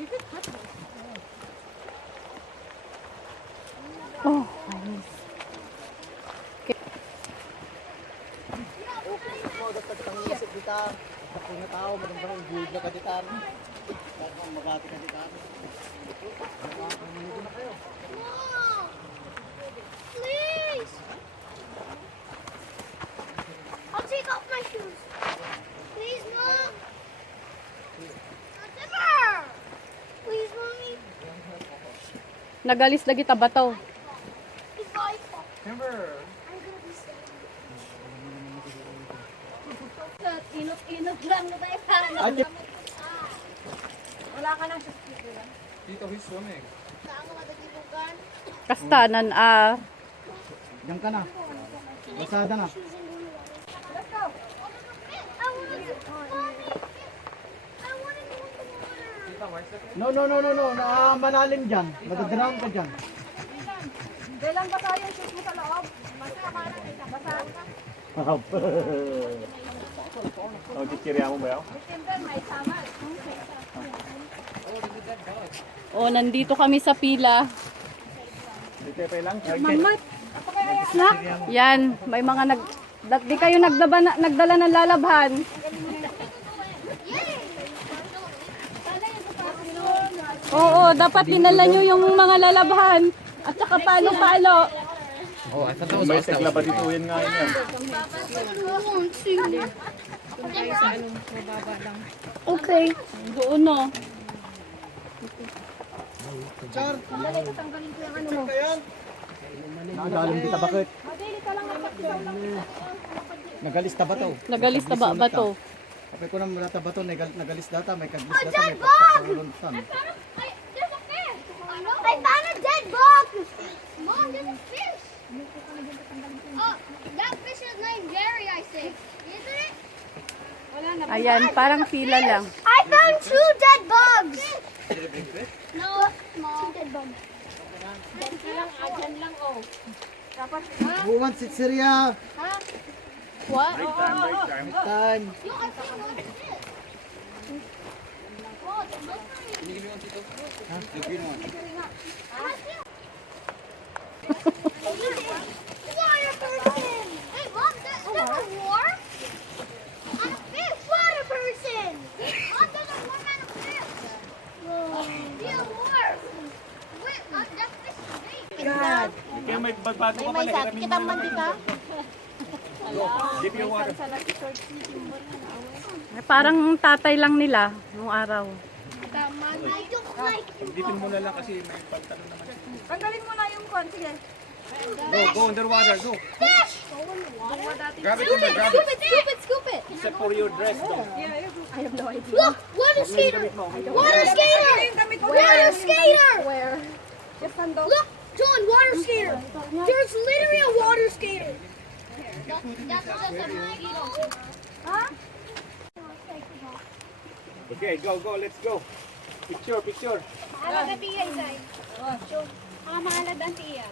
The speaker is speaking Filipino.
Oh, nice. Please! I'll take off my shoes. Please, Mom. Never! Please, Mommy. Nagalis lagi tabato. Goodbye. Remember, I'm gonna be sad. Inot-inot lang na tayo para. Wala ka nang suspicion. Tito, he's swimming. Saan ka matatibukan? Kastanan, Diyan ka na. Basada na. Let's go. I wanna do Mommy. I wanna go in the water. Tita, where's that? No. Malalim dyan. Magdadrown ka dyan. Kailan ba tayo yung shoot mo sa loob? Basta ka na kita. Basta ka. Oh, kikiriya mo ba yun? Siyempre, may samal. oh, nandito kami sa Pila. Dito pa lang. Yan, may mga di kayo nagdala ng lalabhan. Oo, dapat dinala nyo yung mga lalabhan. At saka palo-palo. Oh, I thought that was May us that tekla was ba dito yun nga yun yan? Okay. Doon no. Nakagalim kita bakit? Nagalis ta ba to? Nagalis na ba to? Kapag ko na mula ta ba to, nagalis data, may kaglis data, may pagkakuluntan. There's a fish. I found a dead bug. Mom, there's a fish. Oh, that fish is named Jerry, I think. Isn't it? Ayan, parang pila lang. I found 2 dead bugs. No, small. 2 dead bugs. Who wants it, Syria? What? Time. No, I think one is it. Oh, it looks like Can you give me one, Tito? The green one. water person. Hey, Mom, is that a war? On a fish. Water person. Mom, there's a war on a fish. Yeah, war. Wait, that fish is big. God. Kaya may bagbago pa May pala. sakit kita man dito. Give you water. Parang tatay lang nila nung araw. I don't like you. Dipin mo na lang kasi may pagtanong naman. Tanggalin mo na yung kon. Sige. Go underwater, go. Fish. Grab it, Scoop it, grab it. scoop it, scoop it, scoop it. Except for your dress though. Look, water skater. Water skater. Water skater. Where? Just sando. Look, John, water skater. There's literally a water skater. That's just a mosquito. Ha? Okay, go, let's go. Picture. Mahalaga tiya, Isay. Mahalaga tiya.